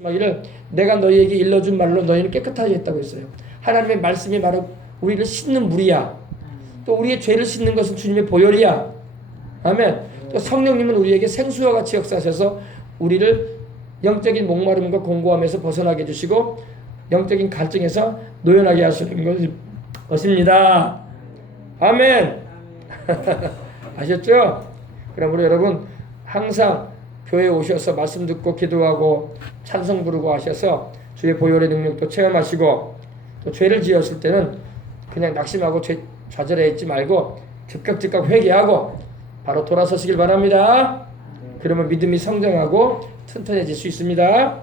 말씀하기를 내가 너희에게 일러준 말로 너희는 깨끗하게 했다고 했어요. 하나님의 말씀이 바로 우리를 씻는 물이야. 또 우리의 죄를 씻는 것은 주님의 보혈이야. 아멘. 또 성령님은 우리에게 생수와 같이 역사하셔서 우리를 영적인 목마름과 공고함에서 벗어나게 해주시고 영적인 갈증에서 노연하게 하시는 것입니다. 아멘. 아셨죠? 그러므로 여러분 항상 교회에 오셔서 말씀 듣고 기도하고 찬송 부르고 하셔서 주의 보혈의 능력도 체험하시고 또 죄를 지었을 때는 그냥 낙심하고 좌절해 있지 말고 즉각 회개하고 바로 돌아서시길 바랍니다. 그러면 믿음이 성장하고 튼튼해질 수 있습니다.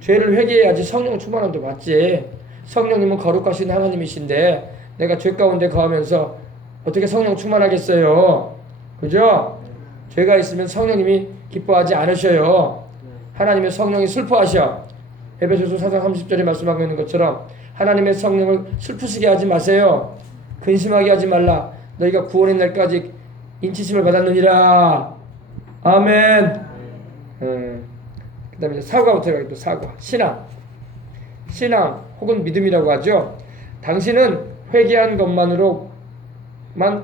죄를 회개해야지 성령 충만함도 받지. 성령님은 거룩하신 하나님이신데 내가 죄 가운데 거하면서 어떻게 성령 충만하겠어요? 그죠? 죄가 있으면 성령님이 기뻐하지 않으셔요. 하나님의 성령이 슬퍼하셔. 에베소서 4장 30절에 말씀하고 있는 것처럼 하나님의 성령을 슬프시게 하지 마세요. 근심하게 하지 말라. 너희가 구원의 날까지 인치심을 받았느니라. 아멘. 그 다음에 사과부터 가겠습니다. 사과. 신앙 혹은 믿음이라고 하죠. 당신은 회개한 것만으로만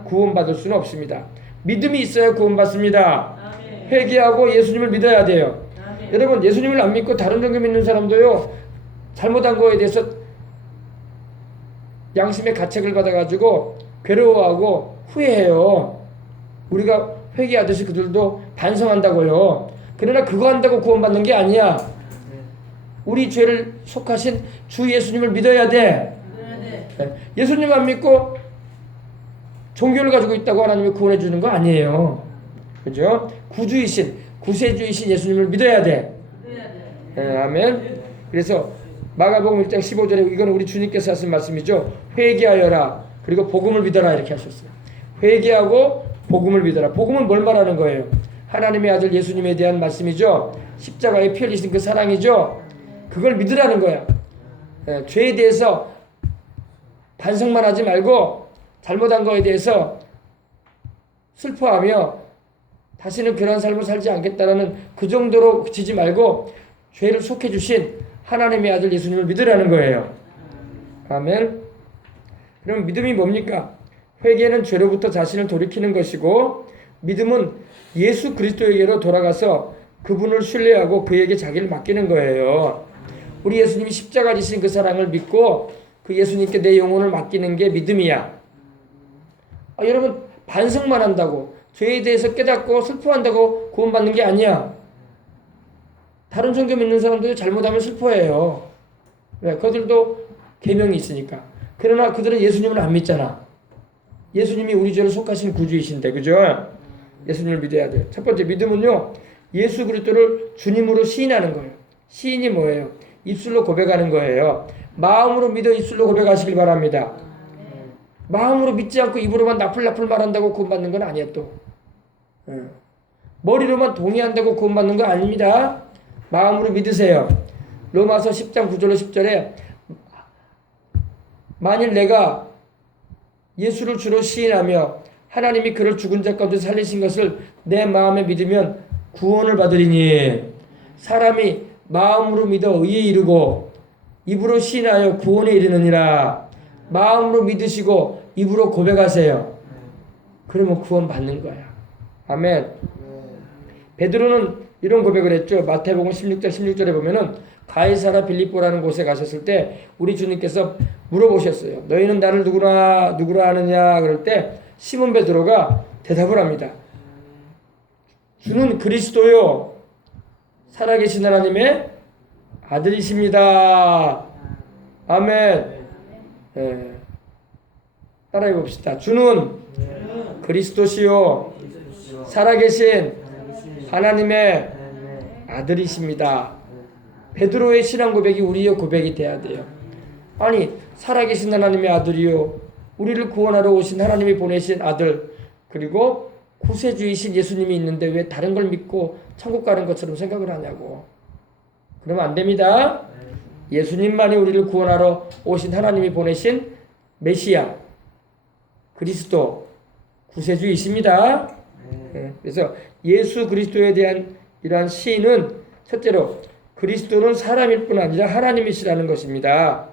구원받을 수는 없습니다. 믿음이 있어야 구원받습니다. 아멘. 회개하고 예수님을 믿어야 돼요. 아멘. 여러분 예수님을 안 믿고 다른 종교 믿는 사람도요 잘못한 거에 대해서 양심의 가책을 받아가지고 괴로워하고 후회해요. 우리가 회개하듯이 그들도 반성한다고요. 그러나 그거 한다고 구원받는 게 아니야. 우리 죄를 속하신 주 예수님을 믿어야 돼. 예수님 안 믿고 종교를 가지고 있다고 하나님이 구원해 주는 거 아니에요. 그죠? 구주이신 구세주이신 예수님을 믿어야 돼. 아멘. 그래서 마가복음 1장 15절에 이거는 우리 주님께서 하신 말씀이죠. 회개하여라. 그리고 복음을 믿어라 이렇게 하셨어요. 회개하고 복음을 믿어라. 복음은 뭘 말하는 거예요? 하나님의 아들 예수님에 대한 말씀이죠. 십자가에 피 흘리신 그 사랑이죠. 그걸 믿으라는 거야. 죄에 대해서 반성만 하지 말고 잘못한 거에 대해서 슬퍼하며 다시는 그런 삶을 살지 않겠다라는 그 정도로 그치지 말고 죄를 속해 주신 하나님의 아들 예수님을 믿으라는 거예요. 아멘. 그럼 믿음이 뭡니까? 회개는 죄로부터 자신을 돌이키는 것이고 믿음은 예수 그리스도에게로 돌아가서 그분을 신뢰하고 그에게 자기를 맡기는 거예요. 우리 예수님이 십자가 지신 그 사랑을 믿고 그 예수님께 내 영혼을 맡기는 게 믿음이야. 여러분 반성만 한다고 죄에 대해서 깨닫고 슬퍼한다고 구원받는 게 아니야. 다른 종교 믿는 사람들도 잘못하면 슬퍼해요. 왜? 그들도 계명이 있으니까. 그러나 그들은 예수님을 안 믿잖아. 예수님이 우리 죄를 속하신 구주이신데, 그죠? 예수님을 믿어야 돼요. 첫 번째 믿음은요, 예수 그리스도를 주님으로 시인하는 거예요. 시인이 뭐예요? 입술로 고백하는 거예요. 마음으로 믿어 입술로 고백하시길 바랍니다. 마음으로 믿지 않고 입으로만 나풀나풀 말한다고 구원받는 건 아니에요. 또 머리로만 동의한다고 구원받는 거 아닙니다. 마음으로 믿으세요. 로마서 10장 9절로 10절에 만일 내가 예수를 주로 시인하며 하나님이 그를 죽은 자 가운데 살리신 것을 내 마음에 믿으면 구원을 받으리니 사람이 마음으로 믿어 의에 이르고 입으로 시인하여 구원에 이르느니라. 마음으로 믿으시고 입으로 고백하세요. 그러면 구원 받는 거야. 아멘. 베드로는 이런 고백을 했죠. 마태복음 16장 16절에 보면은 가이사라 빌립보라는 곳에 가셨을 때 우리 주님께서 물어보셨어요. 너희는 나를 누구라 하느냐? 그럴 때 시몬 베드로가 대답을 합니다. 주는 그리스도요 살아계신 하나님의 아들이십니다. 아멘. 따라해 봅시다. 주는 그리스도시요 살아계신 하나님의 아들이십니다. 베드로의 신앙 고백이 우리의 고백이 돼야 돼요. 아니 살아계신 하나님의 아들이요 우리를 구원하러 오신 하나님이 보내신 아들 그리고 구세주이신 예수님이 있는데 왜 다른 걸 믿고 천국 가는 것처럼 생각을 하냐고. 그러면 안 됩니다. 예수님만이 우리를 구원하러 오신 하나님이 보내신 메시아 그리스도 구세주이십니다. 그래서 예수 그리스도에 대한 이러한 시인은 첫째로 그리스도는 사람일 뿐 아니라 하나님이시라는 것입니다.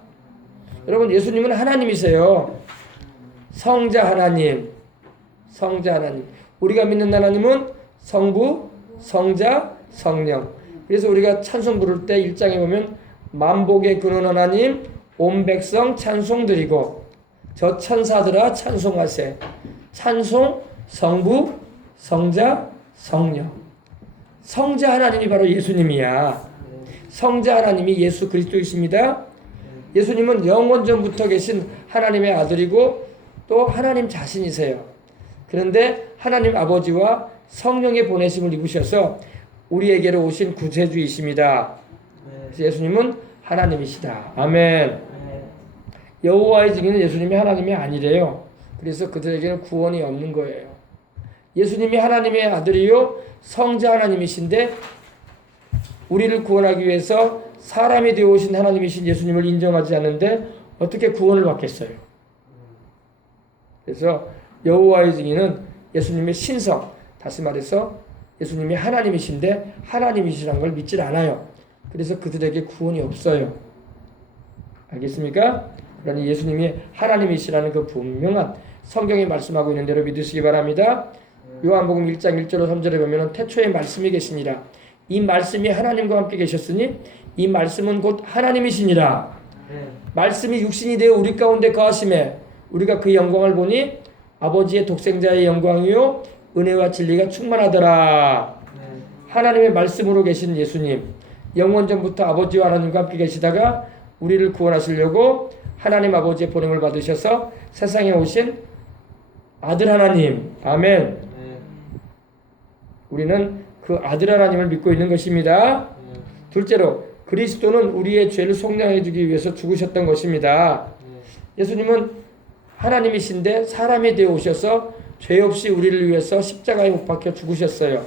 여러분, 예수님은 하나님이세요. 성자 하나님. 성자 하나님. 우리가 믿는 하나님은 성부, 성자, 성령. 그래서 우리가 찬송 부를 때 1장에 보면 만복의 근원 하나님 온 백성 찬송 드리고 저 천사들아 찬송하세. 찬송 성부, 성자, 성령. 성자 하나님이 바로 예수님이야. 성자 하나님이 예수 그리스도이십니다. 예수님은 영원전부터 계신 하나님의 아들이고 또 하나님 자신이세요. 그런데 하나님 아버지와 성령의 보내심을 입으셔서 우리에게로 오신 구세주이십니다. 그래서 예수님은 하나님이시다. 아멘. 여호와의 증인은 예수님이 하나님이 아니래요. 그래서 그들에게는 구원이 없는 거예요. 예수님이 하나님의 아들이요 성자 하나님이신데 우리를 구원하기 위해서 사람이 되어 오신 하나님이신 예수님을 인정하지 않는데 어떻게 구원을 받겠어요? 그래서 여호와의 증인은 예수님의 신성, 다시 말해서 예수님이 하나님이신데 하나님이시라는 걸 믿질 않아요. 그래서 그들에게 구원이 없어요. 알겠습니까? 그러니 예수님이 하나님이시라는 그 분명한 성경이 말씀하고 있는 대로 믿으시기 바랍니다. 요한복음 1장 1절로 3절에 보면 태초에 말씀이 계시니라. 이 말씀이 하나님과 함께 계셨으니 이 말씀은 곧 하나님이시니라. 말씀이 육신이 되어 우리 가운데 거하심에 우리가 그 영광을 보니 아버지의 독생자의 영광이요 은혜와 진리가 충만하더라. 하나님의 말씀으로 계신 예수님, 영원전부터 아버지와 하나님과 함께 계시다가 우리를 구원하시려고 하나님 아버지의 보냄을 받으셔서 세상에 오신 아들 하나님. 아멘. 우리는 그 아들 하나님을 믿고 있는 것입니다. 둘째로 그리스도는 우리의 죄를 속량해 주기 위해서 죽으셨던 것입니다. 예수님은 하나님이신데 사람이 되어 오셔서 죄 없이 우리를 위해서 십자가에 못 박혀 죽으셨어요.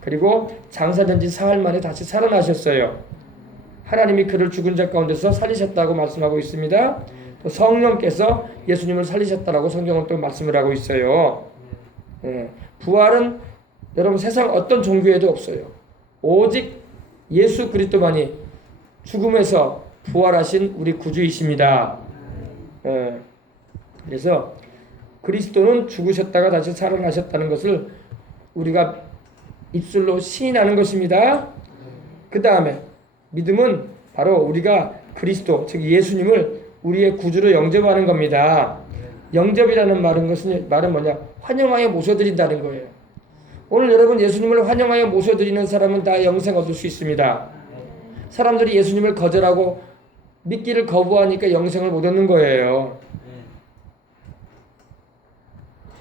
그리고 장사된 지 사흘 만에 다시 살아나셨어요. 하나님이 그를 죽은 자 가운데서 살리셨다고 말씀하고 있습니다. 또 성령께서 예수님을 살리셨다라고 성경은 또 말씀을 하고 있어요. 부활은 여러분 세상 어떤 종교에도 없어요. 오직 예수 그리스도만이 죽음에서 부활하신 우리 구주이십니다. 그래서 그리스도는 죽으셨다가 다시 살아나셨다는 것을 우리가 입술로 시인하는 것입니다. 그 다음에 믿음은 바로 우리가 그리스도, 즉 예수님을 우리의 구주로 영접하는 겁니다. 영접이라는 말은 뭐냐? 환영하여 모셔드린다는 거예요. 오늘 여러분 예수님을 환영하여 모셔드리는 사람은 다 영생 얻을 수 있습니다. 사람들이 예수님을 거절하고 믿기를 거부하니까 영생을 못 얻는 거예요.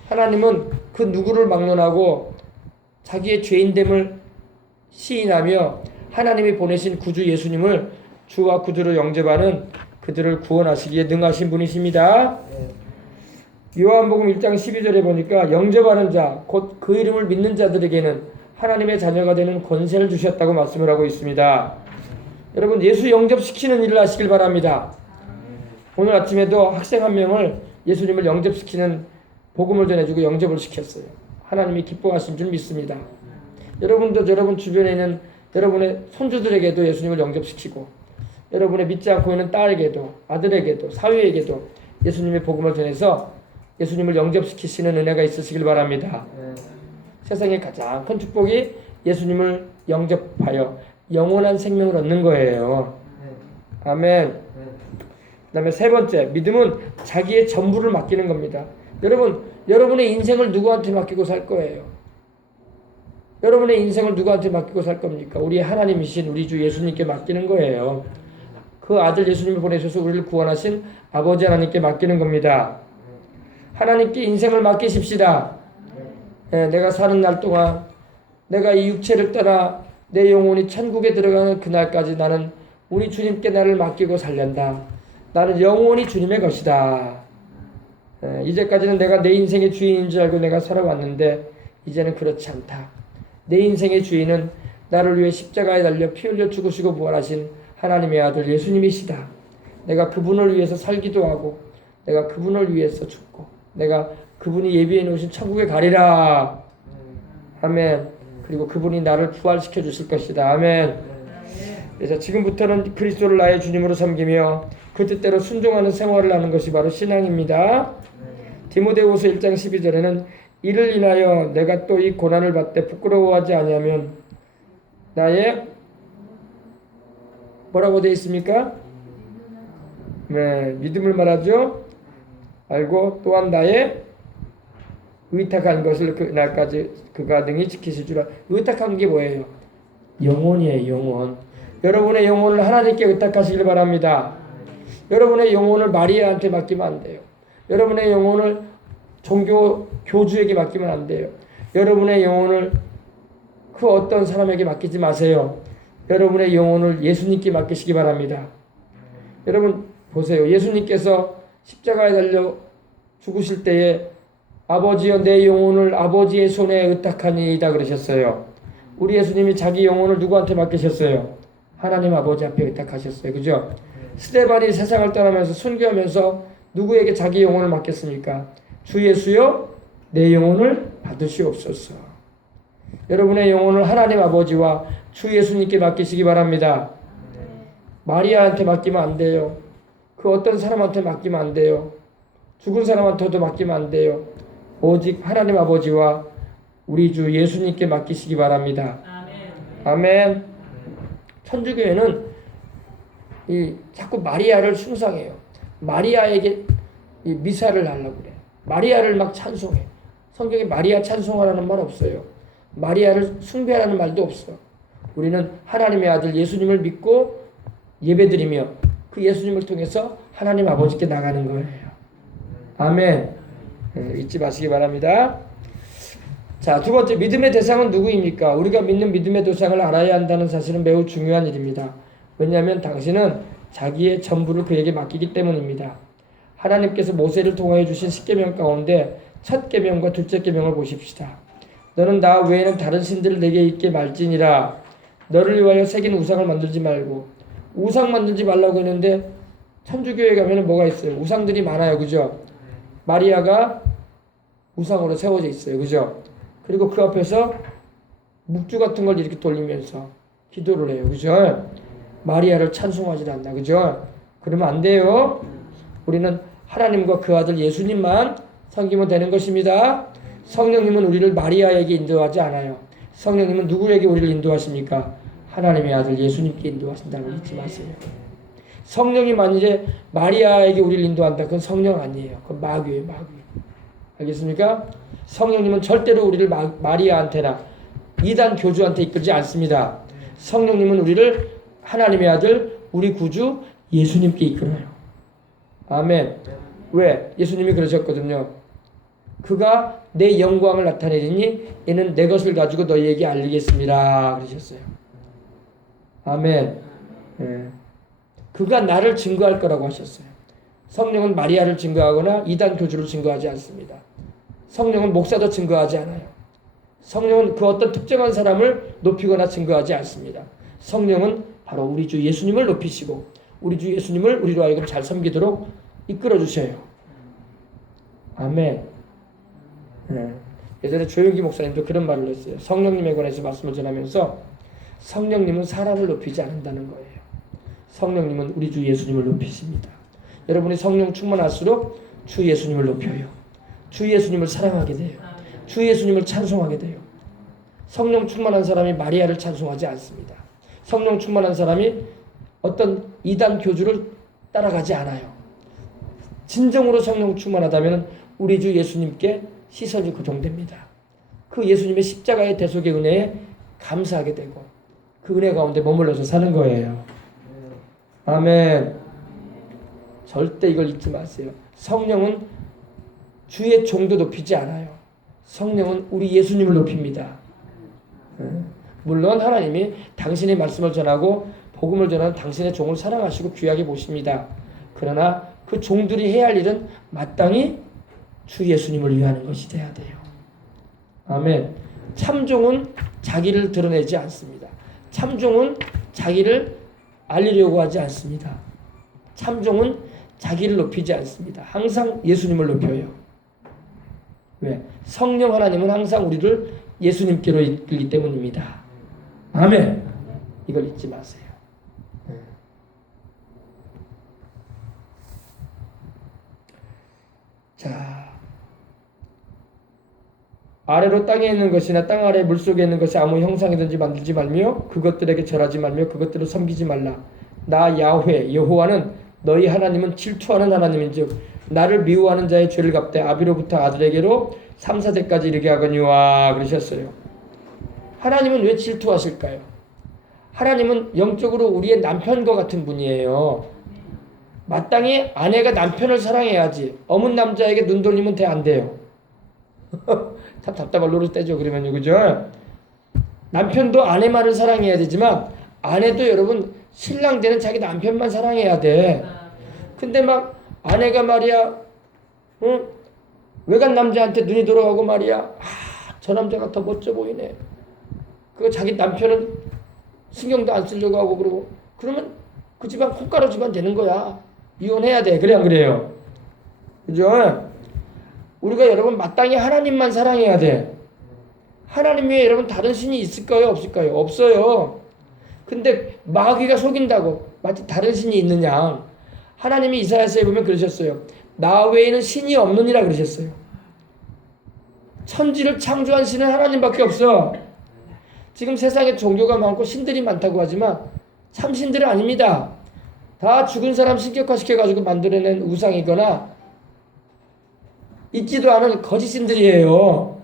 하나님은 그 누구를 막론하고 자기의 죄인됨을 시인하며 하나님이 보내신 구주 예수님을 주와 구주로 영접하는 그들을 구원하시기에 능하신 분이십니다. 요한복음 1장 12절에 보니까 영접하는 자, 곧 그 이름을 믿는 자들에게는 하나님의 자녀가 되는 권세를 주셨다고 말씀을 하고 있습니다. 여러분 예수 영접시키는 일을 하시길 바랍니다. 오늘 아침에도 학생 한 명을 예수님을 영접시키는 복음을 전해주고 영접을 시켰어요. 하나님이 기뻐하신 줄 믿습니다. 여러분도 여러분 주변에 있는 여러분의 손주들에게도 예수님을 영접시키고 여러분의 믿지 않고 있는 딸에게도 아들에게도 사위에게도 예수님의 복음을 전해서 예수님을 영접시키시는 은혜가 있으시길 바랍니다. 세상의 가장 큰 축복이 예수님을 영접하여 영원한 생명을 얻는 거예요. 아멘. 그 다음에 세 번째, 믿음은 자기의 전부를 맡기는 겁니다. 여러분의 인생을 누구한테 맡기고 살 거예요? 여러분의 인생을 누구한테 맡기고 살 겁니까? 우리 하나님이신 우리 주 예수님께 맡기는 거예요. 그 아들 예수님을 보내셔서 우리를 구원하신 아버지 하나님께 맡기는 겁니다. 하나님께 인생을 맡기십시다. 내가 사는 날 동안 내가 이 육체를 떠나 내 영혼이 천국에 들어가는 그날까지 나는 우리 주님께 나를 맡기고 살련다. 나는 영원히 주님의 것이다. 이제까지는 내가 내 인생의 주인인 줄 알고 내가 살아왔는데 이제는 그렇지 않다. 내 인생의 주인은 나를 위해 십자가에 달려 피 흘려 죽으시고 부활하신 하나님의 아들 예수님이시다. 내가 그분을 위해서 살기도 하고 내가 그분을 위해서 죽고 내가 그분이 예비해 놓으신 천국에 가리라. 아멘. 그리고 그분이 나를 부활시켜 주실 것이다. 아멘. 그래서 지금부터는 그리스도를 나의 주님으로 섬기며 그 뜻대로 순종하는 생활을 하는 것이 바로 신앙입니다. 디모데후서 1장 12절에는 이를 인하여 내가 또 이 고난을 받되 부끄러워하지 아니하면 나의 뭐라고 되어 있습니까? 네, 믿음을 말하죠. 알고 또한 나의 의탁한 것을 그 날까지 그가 능히 지키실 줄 의탁한 게 뭐예요? 영혼이에요. 영혼. 여러분의 영혼을 하나님께 의탁하시길 바랍니다. 여러분의 영혼을 마리아한테 맡기면 안 돼요. 여러분의 영혼을 종교 교주에게 맡기면 안 돼요. 여러분의 영혼을 그 어떤 사람에게 맡기지 마세요. 여러분의 영혼을 예수님께 맡기시기 바랍니다. 여러분 보세요. 예수님께서 십자가에 달려 죽으실 때에 아버지여 내 영혼을 아버지의 손에 의탁하니이다 그러셨어요. 우리 예수님이 자기 영혼을 누구한테 맡기셨어요? 하나님 아버지 앞에 의탁하셨어요. 그죠? 스데반이 세상을 떠나면서 순교하면서 누구에게 자기 영혼을 맡겼습니까? 주 예수여 내 영혼을 받으시옵소서. 여러분의 영혼을 하나님 아버지와 주 예수님께 맡기시기 바랍니다. 마리아한테 맡기면 안 돼요. 그 어떤 사람한테 맡기면 안 돼요. 죽은 사람한테도 맡기면 안 돼요. 오직 하나님 아버지와 우리 주 예수님께 맡기시기 바랍니다. 아멘. 천주교회는 자꾸 마리아를 숭상해요. 마리아에게 미사를 하려고 그래. 마리아를 막 찬송해. 성경에 마리아 찬송하라는 말 없어요. 마리아를 숭배하라는 말도 없어. 우리는 하나님의 아들 예수님을 믿고 예배드리며 그 예수님을 통해서 하나님 아버지께 나가는 거예요. 아멘. 잊지 마시기 바랍니다. 자, 두 번째, 믿음의 대상은 누구입니까? 우리가 믿는 믿음의 대상을 알아야 한다는 사실은 매우 중요한 일입니다. 왜냐하면 당신은 자기의 전부를 그에게 맡기기 때문입니다. 하나님께서 모세를 통하여 주신 10계명 가운데 첫 계명과 둘째 계명을 보십시다. 너는 나 외에는 다른 신들을 내게 있게 말지니라. 너를 위하여 새긴 우상을 만들지 말고. 우상 만들지 말라고 했는데 천주교에 가면 뭐가 있어요? 우상들이 많아요. 그죠? 마리아가 우상으로 세워져 있어요. 그죠? 그리고 그 앞에서 묵주 같은 걸 이렇게 돌리면서 기도를 해요. 그죠? 마리아를 찬송하지 않나. 그죠? 그러면 안 돼요. 우리는 하나님과 그 아들 예수님만 섬기면 되는 것입니다. 성령님은 우리를 마리아에게 인도하지 않아요. 성령님은 누구에게 우리를 인도하십니까? 하나님의 아들 예수님께 인도하신다는 걸 잊지 마세요. 성령이 만일에 마리아에게 우리를 인도한다. 그건 성령 아니에요. 그건 마귀예요. 마귀. 알겠습니까? 성령님은 절대로 우리를 마리아한테나 이단 교주한테 이끌지 않습니다. 성령님은 우리를 하나님의 아들 우리 구주 예수님께 이끌어요. 아멘. 왜? 예수님이 그러셨거든요. 그가 내 영광을 나타내리니 이는 내 것을 가지고 너희에게 알리겠습니다. 그러셨어요. 아멘. 네. 그가 나를 증거할 거라고 하셨어요. 성령은 마리아를 증거하거나 이단 교주를 증거하지 않습니다. 성령은 목사도 증거하지 않아요. 성령은 그 어떤 특정한 사람을 높이거나 증거하지 않습니다. 성령은 바로 우리 주 예수님을 높이시고 우리 주 예수님을 우리로 하여금 잘 섬기도록 이끌어 주셔요. 아멘. 네. 예전에 조용기 목사님도 그런 말을 했어요. 성령님에 관해서 말씀을 전하면서 성령님은 사람을 높이지 않는다는 거예요. 성령님은 우리 주 예수님을 높이십니다. 여러분이 성령 충만할수록 주 예수님을 높여요. 주 예수님을 사랑하게 돼요. 주 예수님을 찬송하게 돼요. 성령 충만한 사람이 마리아를 찬송하지 않습니다. 성령 충만한 사람이 어떤 이단 교주를 따라가지 않아요. 진정으로 성령 충만하다면 우리 주 예수님께 시선이 고정됩니다. 그 예수님의 십자가의 대속의 은혜에 감사하게 되고 그 은혜 가운데 머물러서 사는 거예요. 아멘. 절대 이걸 잊지 마세요. 성령은 주의 종도 높이지 않아요. 성령은 우리 예수님을 높입니다. 물론 하나님이 당신의 말씀을 전하고 복음을 전하는 당신의 종을 사랑하시고 귀하게 보십니다. 그러나 그 종들이 해야 할 일은 마땅히 주 예수님을 위하는 것이 돼야 돼요. 아멘. 참종은 자기를 드러내지 않습니다. 참종은 자기를 알리려고 하지 않습니다. 참종은 자기를 높이지 않습니다. 항상 예수님을 높여요. 왜? 성령 하나님은 항상 우리를 예수님께로 이끌기 때문입니다. 아멘. 이걸 잊지 마세요. 자, 아래로 땅에 있는 것이나 땅 아래 물속에 있는 것이 아무 형상이든지 만들지 말며 그것들에게 절하지 말며 그것들을 섬기지 말라. 나 야훼 여호와는 너희 하나님은 질투하는 하나님인즉 나를 미워하는 자의 죄를 갚되 아비로부터 아들에게로 3, 4대까지 이르게 하거니와 그러셨어요. 하나님은 왜 질투하실까요? 하나님은 영적으로 우리의 남편과 같은 분이에요. 마땅히 아내가 남편을 사랑해야지 어문 남자에게 눈 돌리면 안 돼요. 참 답답할 노릇 떼죠. 그러면요, 그죠? 남편도 아내만을 사랑해야 되지만 아내도 여러분 신랑 되는 자기 남편만 사랑해야 돼. 근데 막 아내가 말이야, 응? 외간 남자한테 눈이 돌아가고 말이야, 저 남자가 더 멋져 보이네. 그거 자기 남편은 신경도 안 쓰려고 하고 그러고 그러면 그 집안 콩가루 집안 되는 거야. 이혼해야 돼. 그래 안 그래요? 그죠? 우리가 여러분 마땅히 하나님만 사랑해야 돼. 하나님 외에 여러분 다른 신이 있을까요? 없을까요? 없어요. 근데 마귀가 속인다고 마치 다른 신이 있느냐. 하나님이 이사야서에 보면 그러셨어요. 나 외에는 신이 없느니라 그러셨어요. 천지를 창조한 신은 하나님밖에 없어. 지금 세상에 종교가 많고 신들이 많다고 하지만 참 신들은 아닙니다. 다 죽은 사람 신격화시켜가지고 만들어낸 우상이거나 있지도 않은 거짓 신들이에요.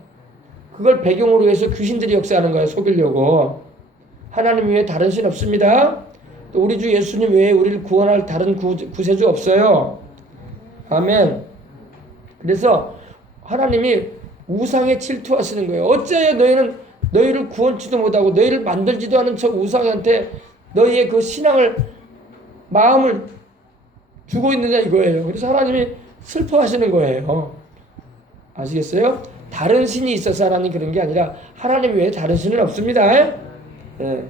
그걸 배경으로 해서 귀신들이 역사하는 거예요. 속이려고. 하나님 외에 다른 신 없습니다. 또 우리 주 예수님 외에 우리를 구원할 다른 구세주 없어요. 아멘. 그래서 하나님이 우상에 질투하시는 거예요. 어찌하여 너희는 너희를 구원치도 못하고 너희를 만들지도 않은 저 우상한테 너희의 그 신앙을 마음을 주고 있느냐 이거예요. 그래서 하나님이 슬퍼하시는 거예요. 아시겠어요? 다른 신이 있어서 하나님 그런 게 아니라 하나님 외에 다른 신은 없습니다. 네.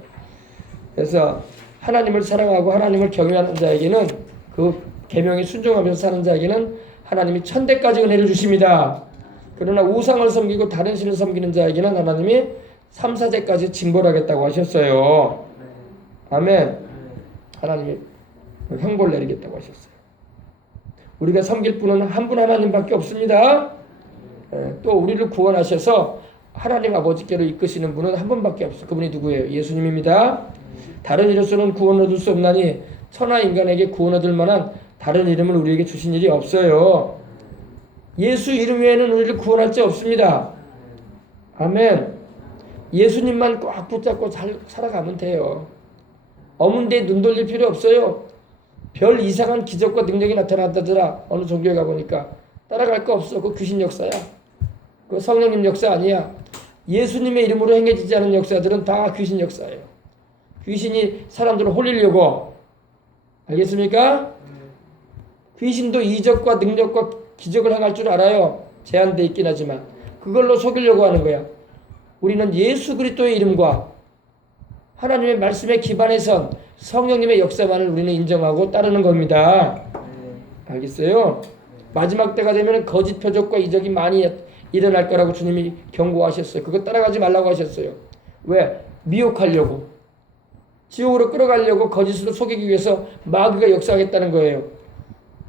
그래서 하나님을 사랑하고 하나님을 경외하는 자에게는 그 계명에 순종하면서 사는 자에게는 하나님이 천대까지 은혜를 주십니다. 그러나 우상을 섬기고 다른 신을 섬기는 자에게는 하나님이 3, 4대까지 징벌하겠다고 하셨어요. 아멘. 하나님이 형벌 내리겠다고 하셨어요. 우리가 섬길 분은 한 분 하나님밖에 없습니다. 또 우리를 구원하셔서 하나님 아버지께로 이끄시는 분은 한 분밖에 없어요. 그분이 누구예요? 예수님입니다. 다른 이로서는 구원 얻을 수 없나니 천하 인간에게 구원 얻을 만한 다른 이름을 우리에게 주신 일이 없어요. 예수 이름 외에는 우리를 구원할 자 없습니다. 아멘. 예수님만 꽉 붙잡고 잘 살아가면 돼요. 어문대에 눈 돌릴 필요 없어요. 별 이상한 기적과 능력이 나타났다더라. 어느 종교에 가보니까 따라갈 거 없어. 그거 귀신 역사야. 그거 성령님 역사 아니야. 예수님의 이름으로 행해지지 않은 역사들은 다 귀신 역사예요. 귀신이 사람들을 홀리려고. 알겠습니까? 귀신도 이적과 능력과 기적을 행할 줄 알아요. 제한되어 있긴 하지만 그걸로 속이려고 하는 거야. 우리는 예수 그리스도의 이름과 하나님의 말씀에 기반해선 성령님의 역사만을 우리는 인정하고 따르는 겁니다. 알겠어요? 마지막 때가 되면 거짓 표적과 이적이 많이 일어날 거라고 주님이 경고하셨어요. 그거 따라가지 말라고 하셨어요. 왜? 미혹하려고. 지옥으로 끌어가려고 거짓으로 속이기 위해서 마귀가 역사하겠다는 거예요.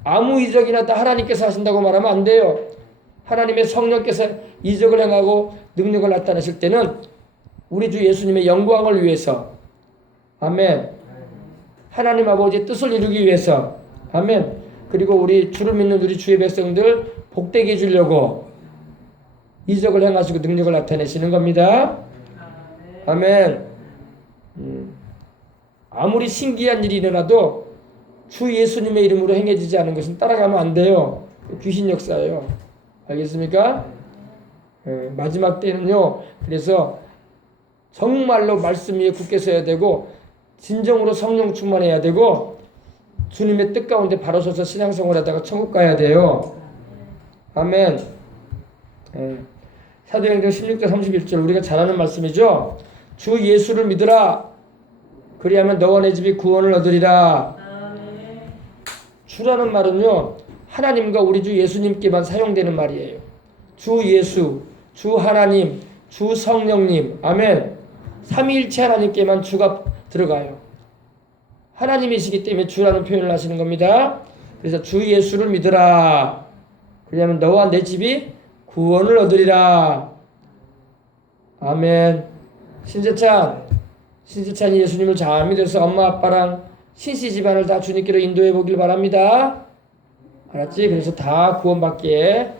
아무 이적이나 다 하나님께서 하신다고 말하면 안 돼요. 하나님의 성령께서 이적을 행하고 능력을 나타내실 때는 우리 주 예수님의 영광을 위해서, 아멘. 하나님 아버지의 뜻을 이루기 위해서, 아멘. 그리고 우리 주를 믿는 우리 주의 백성들 복되게 해주려고 이적을 행하시고 능력을 나타내시는 겁니다. 아멘. 아무리 신기한 일이 일어나도 주 예수님의 이름으로 행해지지 않은 것은 따라가면 안 돼요. 귀신 역사예요. 알겠습니까? 마지막 때는요. 그래서 정말로 말씀 위에 굳게 서야 되고 진정으로 성령 충만해야 되고 주님의 뜻 가운데 바로 서서 신앙생활 하다가 천국 가야 돼요. 아멘. 사도행전 16장 31절 우리가 잘 아는 말씀이죠. 주 예수를 믿으라. 그리하면 너와 내 집이 구원을 얻으리라. 주라는 말은요. 하나님과 우리 주 예수님께만 사용되는 말이에요. 주 예수, 주 하나님, 주 성령님. 아멘. 삼위일체 하나님께만 주가 들어가요. 하나님이시기 때문에 주라는 표현을 하시는 겁니다. 그래서 주 예수를 믿으라. 그러냐면 너와 내 집이 구원을 얻으리라. 아멘. 신재찬이 예수님을 잘 믿어서 엄마 아빠랑 신씨 집안을 다 주님께로 인도해 보길 바랍니다. 알았지? 그래서 다 구원받기에.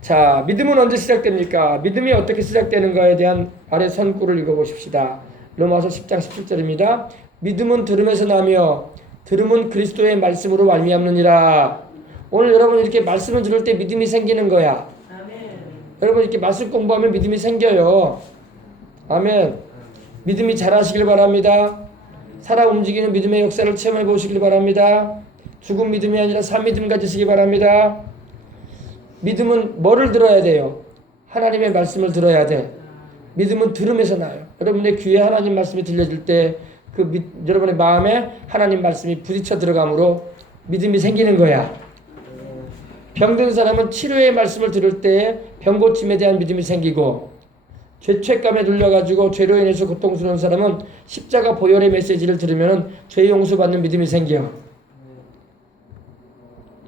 자, 믿음은 언제 시작됩니까? 믿음이 어떻게 시작되는가에 대한 아래 선구를 읽어보십시다. 로마서 10장 17절입니다. 믿음은 들음에서 나며 들음은 그리스도의 말씀으로 말미암느니라. 오늘 여러분 이렇게 말씀을 들을 때 믿음이 생기는 거야. 여러분 이렇게 말씀 공부하면 믿음이 생겨요. 아멘. 믿음이 자라시길 바랍니다. 살아 움직이는 믿음의 역사를 체험해 보시길 바랍니다. 죽은 믿음이 아니라 산 믿음 가지시기 바랍니다. 믿음은 뭐를 들어야 돼요? 하나님의 말씀을 들어야 돼. 믿음은 들음에서 나요. 여러분의 귀에 하나님 말씀이 들려질 때 여러분의 마음에 하나님 말씀이 부딪혀 들어가므로 믿음이 생기는 거야. 병든 사람은 치료의 말씀을 들을 때 병고침에 대한 믿음이 생기고, 죄책감에 눌려가지고 죄로 인해서 고통스러운 사람은 십자가 보혈의 메시지를 들으면 죄 용서받는 믿음이 생겨.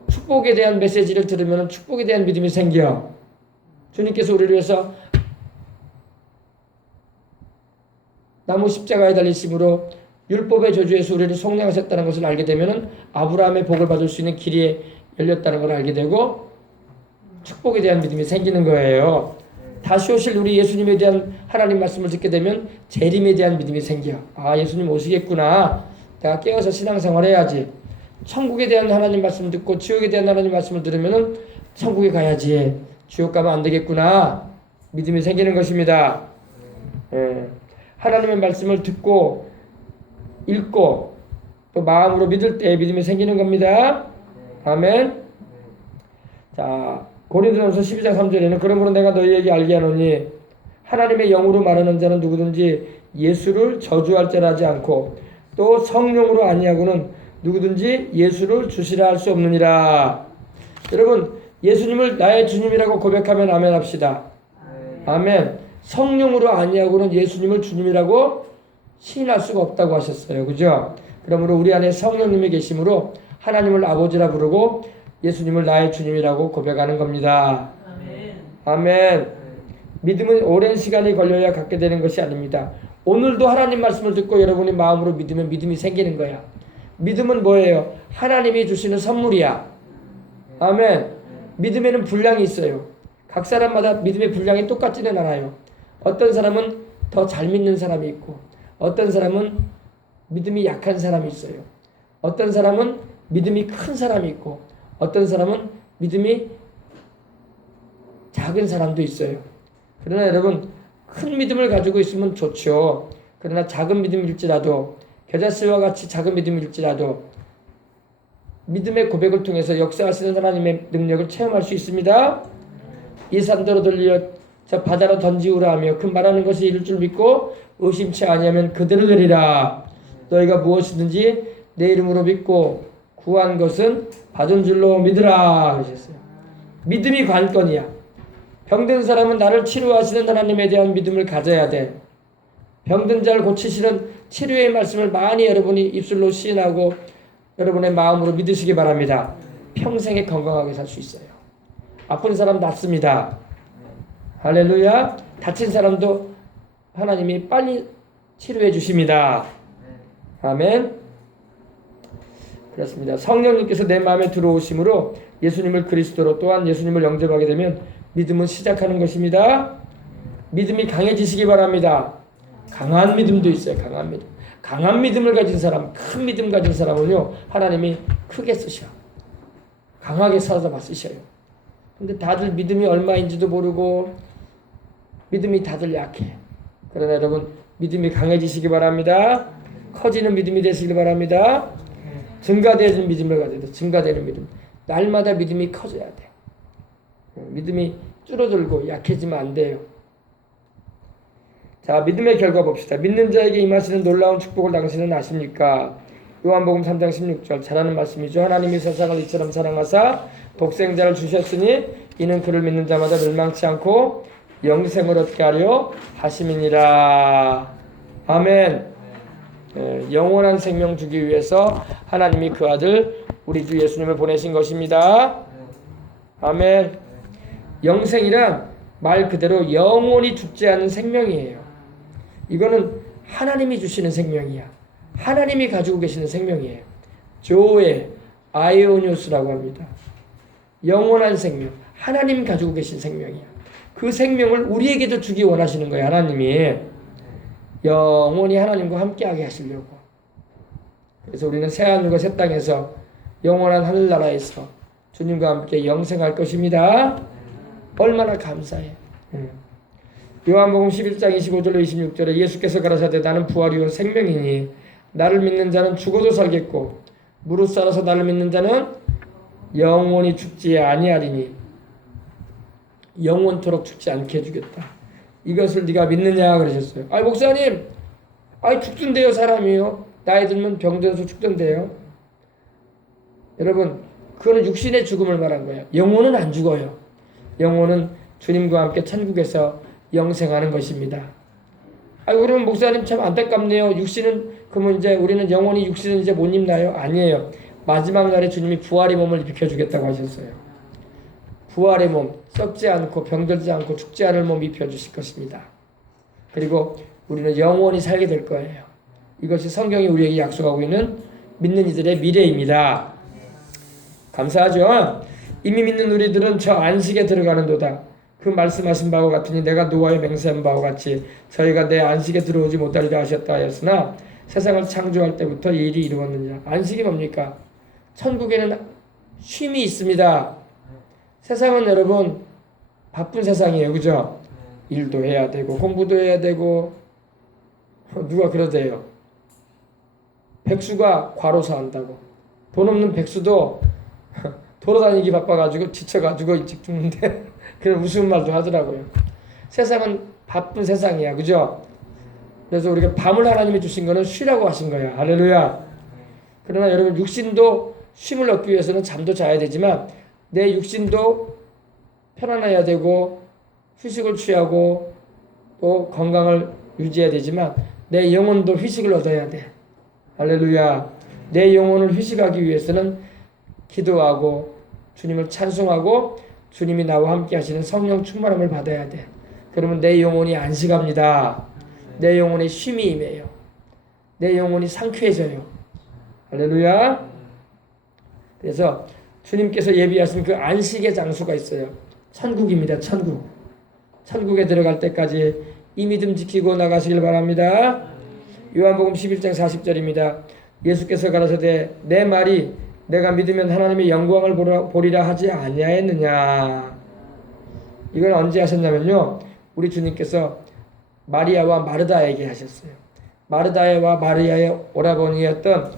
축복에 대한 메시지를 들으면 축복에 대한 믿음이 생겨. 주님께서 우리를 위해서 나무 십자가에 달리심으로 율법의 저주에서 우리를 속량하셨다는 것을 알게 되면 아브라함의 복을 받을 수 있는 길이 열렸다는 걸 알게 되고 축복에 대한 믿음이 생기는 거예요. 다시 오실 우리 예수님에 대한 하나님 말씀을 듣게 되면 재림에 대한 믿음이 생겨. 아, 예수님 오시겠구나. 내가 깨어서 신앙생활 해야지. 천국에 대한 하나님 말씀 듣고 지옥에 대한 하나님 말씀을 들으면 천국에 가야지. 지옥 가면 안 되겠구나. 믿음이 생기는 것입니다. 하나님의 말씀을 듣고 읽고 또 마음으로 믿을 때 믿음이 생기는 겁니다. 아멘. 자, 고린도전서 12장 3절에는 그러므로 내가 너희에게 알게 하노니 하나님의 영으로 말하는 자는 누구든지 예수를 저주할 자라 하지 않고 또 성령으로 아니하고는 누구든지 예수를 주시라 할 수 없느니라. 여러분, 예수님을 나의 주님이라고 고백하면 아멘 합시다. 아멘. 성령으로 아니하고는 예수님을 주님이라고 시인할 수가 없다고 하셨어요. 그죠? 그러므로 우리 안에 성령님이 계심으로 하나님을 아버지라 부르고 예수님을 나의 주님이라고 고백하는 겁니다. 아멘. 믿음은 오랜 시간이 걸려야 갖게 되는 것이 아닙니다. 오늘도 하나님 말씀을 듣고 여러분이 마음으로 믿으면 믿음이 생기는 거야. 믿음은 뭐예요? 하나님이 주시는 선물이야. 아멘. 믿음에는 분량이 있어요. 각 사람마다 믿음의 분량이 똑같지는 않아요. 어떤 사람은 더 잘 믿는 사람이 있고 어떤 사람은 믿음이 약한 사람이 있어요. 어떤 사람은 믿음이 큰 사람이 있고 어떤 사람은 믿음이 작은 사람도 있어요. 그러나 여러분, 큰 믿음을 가지고 있으면 좋죠. 그러나 작은 믿음일지라도, 겨자씨와 같이 작은 믿음일지라도 믿음의 고백을 통해서 역사하시는 하나님의 능력을 체험할 수 있습니다. 이 산더러 돌려 저 바다로 던지우라 하며 그 말하는 것이 이룰 줄 믿고 의심치 아니하면 그대로 되리라. 너희가 무엇이든지 내 이름으로 믿고 구한 것은 받은 줄로 믿으라 하셨어요. 믿음이 관건이야. 병든 사람은 나를 치료하시는 하나님에 대한 믿음을 가져야 돼. 병든 자를 고치시는 치료의 말씀을 많이 여러분이 입술로 시인하고 여러분의 마음으로 믿으시기 바랍니다. 평생에 건강하게 살 수 있어요. 아픈 사람 낫습니다. 할렐루야. 다친 사람도 하나님이 빨리 치료해 주십니다. 아멘. 그렇습니다. 성령님께서 내 마음에 들어오심으로 예수님을 그리스도로 또한 예수님을 영접하게 되면 믿음은 시작하는 것입니다. 믿음이 강해지시기 바랍니다. 강한 믿음도 있어요. 강한 믿음. 강한 믿음을 가진 사람, 큰 믿음 가진 사람은요, 하나님이 크게 쓰셔. 강하게 사서 쓰셔요. 근데 다들 믿음이 얼마인지도 모르고 믿음이 다들 약해. 그러나 여러분, 믿음이 강해지시기 바랍니다. 커지는 믿음이 되시기 바랍니다. 증가되는 믿음을 가져야 돼. 증가되는 믿음. 날마다 믿음이 커져야 돼. 믿음이 줄어들고 약해지면 안 돼요. 자, 믿음의 결과 봅시다. 믿는 자에게 임하시는 놀라운 축복을 당신은 아십니까? 요한복음 3장 16절 잘하는 말씀이죠. 하나님이 세상을 이처럼 사랑하사 독생자를 주셨으니 이는 그를 믿는 자마다 멸망치 않고 영생을 얻게 하려 하심이니라. 아멘. 영원한 생명 주기 위해서 하나님이 그 아들 우리 주 예수님을 보내신 것입니다. 아멘. 영생이란 말 그대로 영원히 죽지 않는 생명이에요. 이거는 하나님이 주시는 생명이야. 하나님이 가지고 계시는 생명이에요. 조에 아이오니오스라고 합니다. 영원한 생명. 하나님 가지고 계신 생명이야. 그 생명을 우리에게도 주기 원하시는 거예요. 하나님이 영원히 하나님과 함께하게 하시려고. 그래서 우리는 새하늘과 새 땅에서 영원한 하늘나라에서 주님과 함께 영생할 것입니다. 얼마나 감사해. 요한복음 11장 25절로 26절에 예수께서 가라사대 나는 부활이요 생명이니 나를 믿는 자는 죽어도 살겠고 무릇 살아서 나를 믿는 자는 영원히 죽지 아니하리니 영원토록 죽지 않게 해주겠다. 이것을 네가 믿느냐 그러셨어요. 아이 목사님, 아이 죽던데요 사람이요. 나이 들면 병들어서 죽던데요. 여러분, 그거는 육신의 죽음을 말한 거예요. 영혼은 안 죽어요. 영혼은 주님과 함께 천국에서 영생하는 것입니다. 아이 그러면 목사님 참 안타깝네요. 육신은 그러면 이제 우리는 영혼이 육신은 이제 못 입나요? 아니에요. 마지막 날에 주님이 부활의 몸을 입혀주겠다고 하셨어요. 부활의 몸, 썩지 않고 병들지 않고 죽지 않을 몸 입혀주실 것입니다. 그리고 우리는 영원히 살게 될 거예요. 이것이 성경이 우리에게 약속하고 있는 믿는 이들의 미래입니다. 감사하죠? 이미 믿는 우리들은 저 안식에 들어가는도다. 그 말씀하신 바와 같으니 내가 노아에 맹세한 바와 같이 저희가 내 안식에 들어오지 못하리라 하셨다 하였으나 세상을 창조할 때부터 이 일이 이루었느니라. 안식이 뭡니까? 천국에는 쉼이 있습니다. 세상은 여러분 바쁜 세상이에요. 그죠? 일도 해야 되고 공부도 해야 되고 누가 그러대요. 백수가 과로사 한다고. 돈 없는 백수도 돌아다니기 바빠가지고 지쳐가지고 일찍 죽는데 그런 우스운 말도 하더라고요. 세상은 바쁜 세상이야. 그죠? 그래서 우리가 밤을 하나님이 주신 거는 쉬라고 하신 거야. 할렐루야. 그러나 여러분 육신도 쉼을 얻기 위해서는 잠도 자야 되지만 내 육신도 편안해야 되고 휴식을 취하고 또 건강을 유지해야 되지만 내 영혼도 휴식을 얻어야 돼. 할렐루야. 내 영혼을 휴식하기 위해서는 기도하고 주님을 찬송하고 주님이 나와 함께 하시는 성령 충만함을 받아야 돼. 그러면 내 영혼이 안식합니다. 내 영혼에 쉼이 임해요. 내 영혼이 상쾌해져요. 할렐루야. 그래서 주님께서 예비하신 그 안식의 장소가 있어요. 천국입니다. 천국. 천국에 들어갈 때까지 이 믿음 지키고 나가시길 바랍니다. 요한복음 11장 40절입니다. 예수께서 가라사대 내 말이 내가 믿으면 하나님의 영광을 보리라 하지 아니하였느냐. 이건 언제 하셨냐면요. 우리 주님께서 마리아와 마르다에게 하셨어요. 마르다와 마리아의 오라버니였던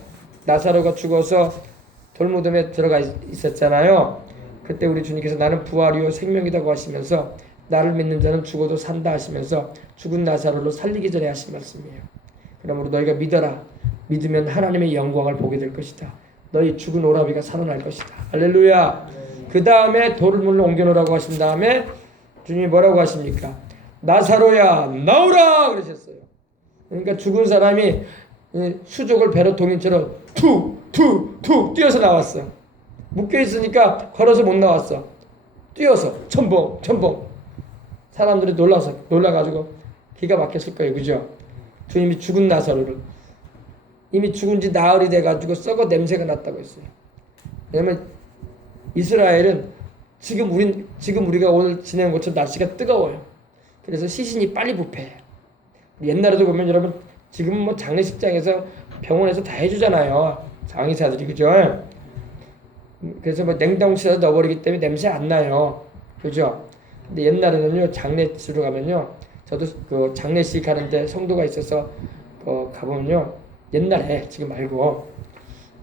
나사로가 죽어서 돌무덤에 들어가 있었잖아요. 그때 우리 주님께서 나는 부활이요 생명이라고 하시면서 나를 믿는 자는 죽어도 산다 하시면서 죽은 나사로를 살리기 전에 하신 말씀이에요. 그러므로 너희가 믿어라. 믿으면 하나님의 영광을 보게 될 것이다. 너희 죽은 오라비가 살아날 것이다. 할렐루야. 그 다음에 돌을 물로 옮겨놓으라고 하신 다음에 주님이 뭐라고 하십니까? 나사로야 나오라 그러셨어요. 그러니까 죽은 사람이 수족을 배로 동인처럼 툭 뛰어서 나왔어. 묶여있으니까 걸어서 못 나왔어. 뛰어서 첨벙 사람들이 놀라가지고 기가 막혔을 거예요. 그죠? 주님이 죽은 나사로를 이미 죽은 지 나흘이 돼가지고 썩어 냄새가 났다고 했어요. 왜냐면 이스라엘은 지금 우리가 오늘 지내는 것처럼 날씨가 뜨거워요. 그래서 시신이 빨리 부패해요. 옛날에도 보면 여러분 지금 뭐 장례식장에서 병원에서 다 해주잖아요. 장의사들이. 그죠? 그래서 뭐 냉동실에서 넣어버리기 때문에 냄새 안 나요. 그죠? 근데 옛날에는요 장례식으로 가면요 저도 그 장례식 하는데 성도가 있어서 가보면요 옛날에 지금 말고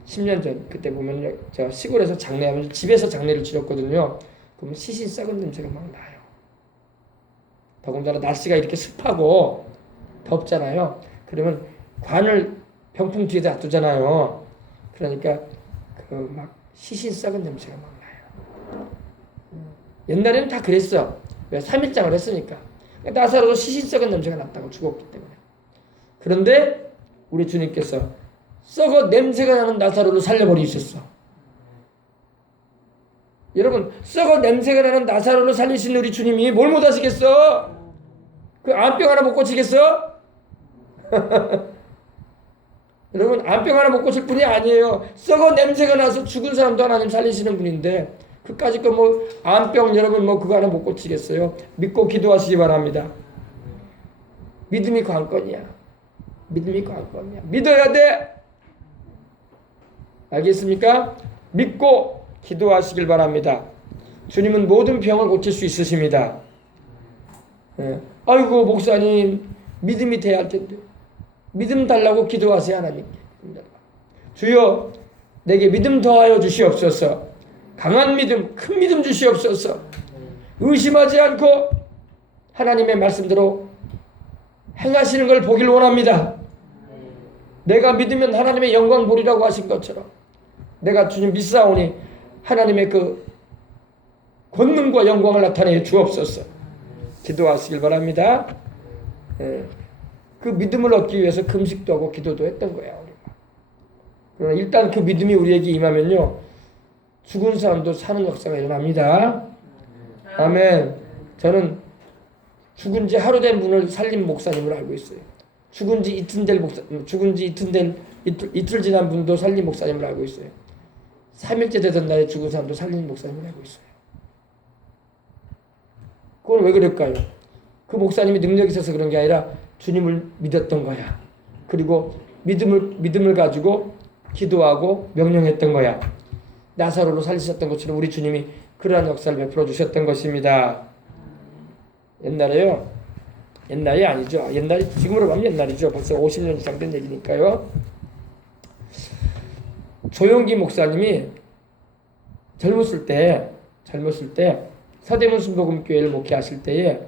10년 전 그때 보면요 제가 시골에서 장례하면서 집에서 장례를 치렀거든요. 그러면 시신 썩은 냄새가 막 나요. 더군다나 날씨가 이렇게 습하고 덥잖아요. 그러면 관을 병풍 뒤에다 놔두잖아요. 그러니까 그 막 시신 썩은 냄새가 막 나요. 옛날에는 다 그랬어. 왜? 3일장을 했으니까. 나사로도 시신 썩은 냄새가 났다고 죽었기 때문에. 그런데 우리 주님께서 썩어 냄새가 나는 나사로를 살려버리셨어. 여러분 썩어 냄새가 나는 나사로를 살리신 우리 주님이 뭘 못하시겠어? 그 암병 하나 못 고치겠어? 여러분 암병 하나 못 고칠 분이 아니에요. 썩어 냄새가 나서 죽은 사람도 하나님 살리시는 분인데 그까짓 거 뭐 암병 여러분 뭐 그거 하나 못 고치겠어요? 믿고 기도하시기 바랍니다. 믿음이 관건이야. 믿음이 관건이야. 믿어야 돼. 알겠습니까? 믿고 기도하시길 바랍니다. 주님은 모든 병을 고칠 수 있으십니다. 예. 아이고 목사님 믿음이 돼야 할 텐데 믿음 달라고 기도하세요. 하나님께. 주여 내게 믿음 더하여 주시옵소서. 강한 믿음, 큰 믿음 주시옵소서. 의심하지 않고 하나님의 말씀대로 행하시는 걸 보길 원합니다. 내가 믿으면 하나님의 영광 보리라고 하신 것처럼 내가 주님 믿사오니 하나님의 그 권능과 영광을 나타내 주옵소서. 기도하시길 바랍니다. 그 믿음을 얻기 위해서 금식도 하고 기도도 했던 거야 우리가. 그러나 일단 그 믿음이 우리에게 임하면요 죽은 사람도 사는 역사가 일어납니다. 아멘. 저는 죽은 지 하루 된 분을 살린 목사님을 알고 있어요. 죽은 지 이틀 지난 분도 살린 목사님을 알고 있어요. 3일째 되던 날에 죽은 사람도 살린 목사님을 알고 있어요. 그건 왜 그럴까요? 그 목사님이 능력이 있어서 그런 게 아니라 주님을 믿었던 거야. 그리고 믿음을 가지고 기도하고 명령했던 거야. 나사로로 살리셨던 것처럼 우리 주님이 그러한 역사를 베풀어 주셨던 것입니다. 옛날이 아니죠. 지금으로 가면 옛날이죠. 벌써 50년 이상 된 얘기니까요. 조용기 목사님이 젊었을 때 서대문 순복음교회를 목회하실 때에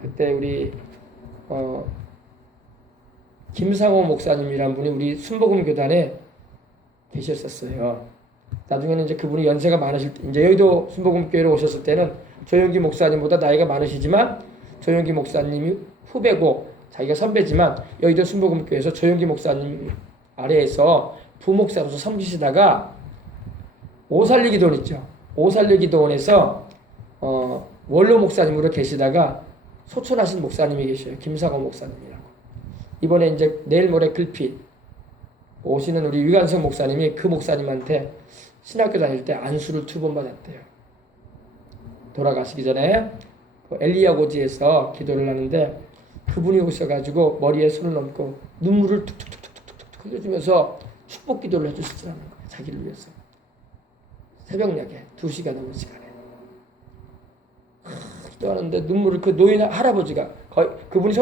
그때 우리 김상호 목사님이란 분이 우리 순복음교단에 계셨었어요. 나중에는 이제 그분이 연세가 많으실 때 이제 여의도 순복음교회로 오셨을 때는 조용기 목사님보다 나이가 많으시지만 조용기 목사님이 후배고 자기가 선배지만 여의도 순복음교회에서 조용기 목사님 아래에서 부목사로서 섬기시다가 오살리기도원 있죠. 오살리기도원에서 원로 목사님으로 계시다가 소천하신 목사님이 계셔요. 김상호 목사님이라고. 이번에 이제 내일 모레 글피 오시는 우리 위관성 목사님이 그 목사님한테 신학교 다닐 때 안수를 2번 받았대요. 돌아가시기 전에 엘리야 고지에서 기도를 하는데 그분이 오셔가지고 머리에 손을 얹고 눈물을 툭툭툭툭툭 흘려주면서 축복 기도를 해주시더라는 거예요. 자기를 위해서. 새벽녘에 2시가 넘은 시간에 기도하는데 눈물을 그 노인 할아버지가 거의 그분이